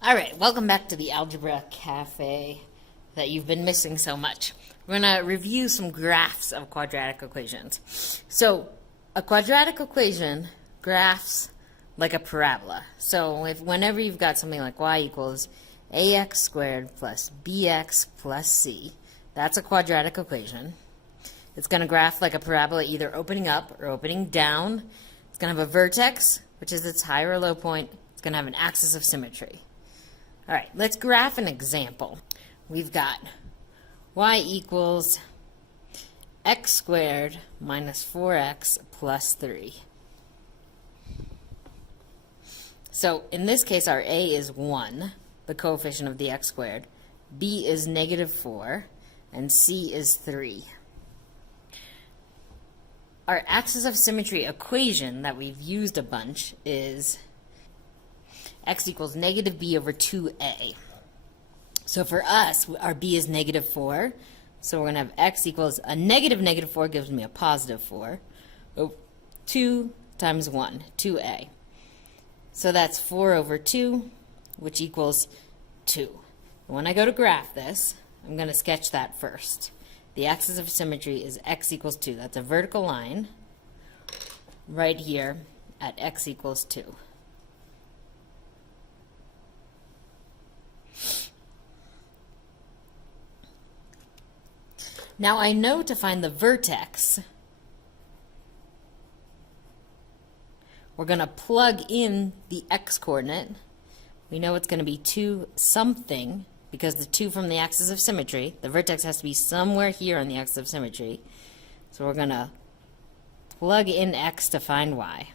All right, welcome back to the Algebra Cafe that you've been missing so much. We're going to review some graphs of quadratic equations. So, a quadratic equation graphs like a parabola. So, whenever you've got something like y equals ax squared plus bx plus c, that's a quadratic equation. It's going to graph like a parabola, either opening up or opening down. It's going to have a vertex, which is its high or low point. It's going to have an axis of symmetry. All right, let's graph an example. We've got y equals x squared minus 4x plus 3. So in this case, our a is 1, the coefficient of the x squared, b is negative 4, and c is 3. Our axis of symmetry equation that we've used a bunch is x equals negative b over 2a. So for us, our b is negative 4. So we're going to have x equals a negative 4 gives me a positive 4. 2 times 1, 2a. So that's 4 over 2, which equals 2. And when I go to graph this, I'm going to sketch that first. The axis of symmetry is x equals 2. That's a vertical line right here at x equals 2. Now I know to find the vertex, we're going to plug in the x-coordinate. We know it's going to be 2 something, because the 2 from the axis of symmetry, the vertex has to be somewhere here on the axis of symmetry. So we're going to plug in x to find y.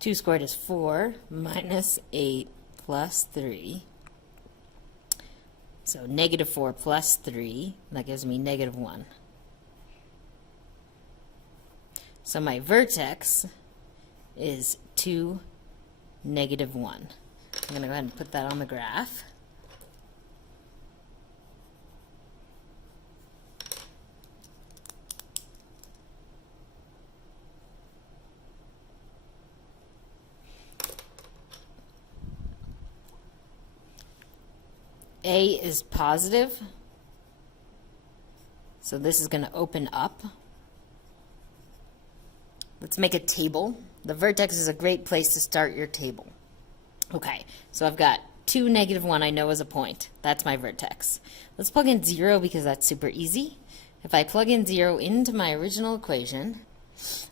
2 squared is 4 minus 8 plus 3. So negative 4 plus 3, that gives me negative 1. So my vertex is 2, negative 1. I'm going to go ahead and put that on the graph. A is positive, so this is going to open up. Let's make a table. The vertex is a great place to start your table. Okay, so I've got 2, negative 1 I know is a point. That's my vertex. Let's plug in 0 because that's super easy. If I plug in 0 into my original equation,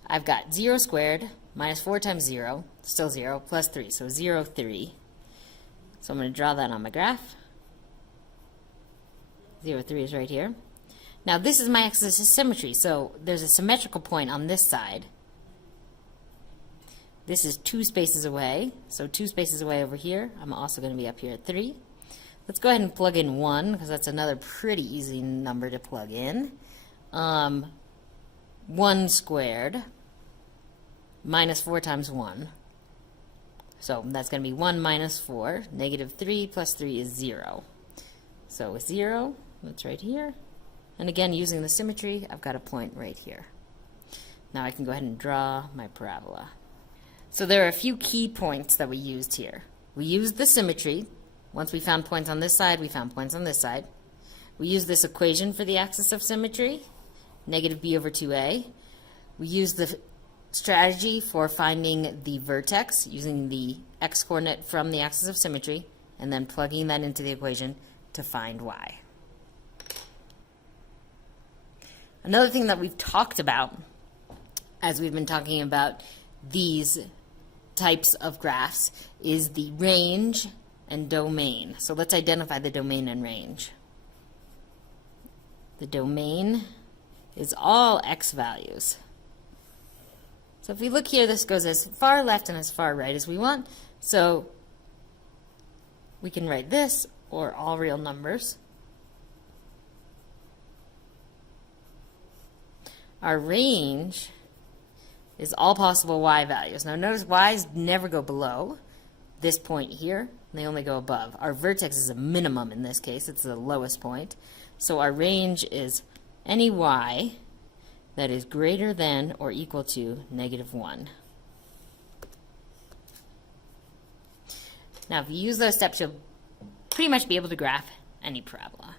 I've got 0 squared minus 4 times 0, still 0, plus 3, so 0, 3. So I'm going to draw that on my graph. 0, 3 is right here. Now this is my axis of symmetry, so there's a symmetrical point on this side. This is 2 spaces away, so 2 spaces away over here. I'm also going to be up here at 3. Let's go ahead and plug in 1, because that's another pretty easy number to plug in. 1 squared minus 4 times 1. So that's going to be 1 minus 4. Negative 3 plus 3 is 0. So with 0, that's right here. And again, using the symmetry, I've got a point right here. Now I can go ahead and draw my parabola. So there are a few key points that we used here. We used the symmetry. Once we found points on this side, we found points on this side. We used this equation for the axis of symmetry, negative b over 2a. We used the strategy for finding the vertex using the x-coordinate from the axis of symmetry and then plugging that into the equation to find y. Another thing that we've talked about as we've been talking about these types of graphs is the range and domain. So let's identify the domain and range. The domain is all x values. So if we look here, this goes as far left and as far right as we want. So we can write this or all real numbers. Our range is all possible y values. Now notice y's never go below this point here. They only go above. Our vertex is a minimum in this case. It's the lowest point. So our range is any y that is greater than or equal to negative 1. Now, if you use those steps, you'll pretty much be able to graph any parabola.